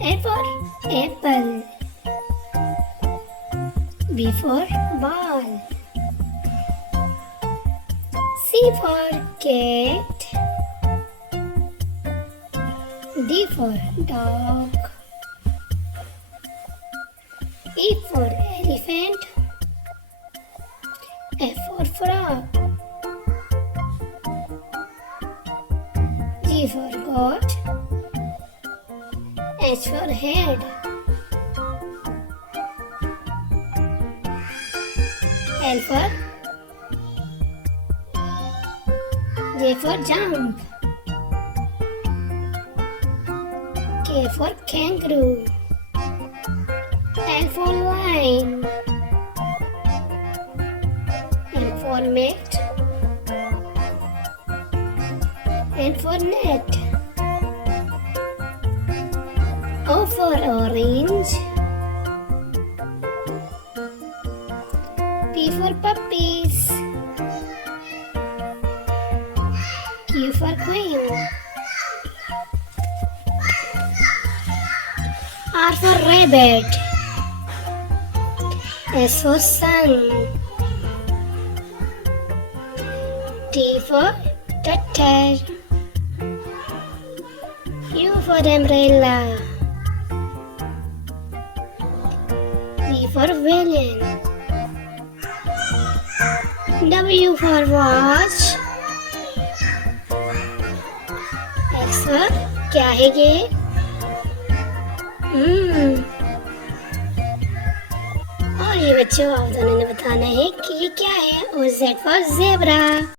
A for apple. B for ball. C for cat. D for dog. E for elephant. F for frog. G for goat. H for head. L for J for jump. K for kangaroo. L for lion. M for mat. N for net. O for orange. P for puppies. Q for queen. R for rabbit. S for sun. T for turtle. U for umbrella. V for villain. W for watch. X for क्या है ये? और ये बच्चों आप दोनों ने बताना है कि ये क्या है। और Z for zebra.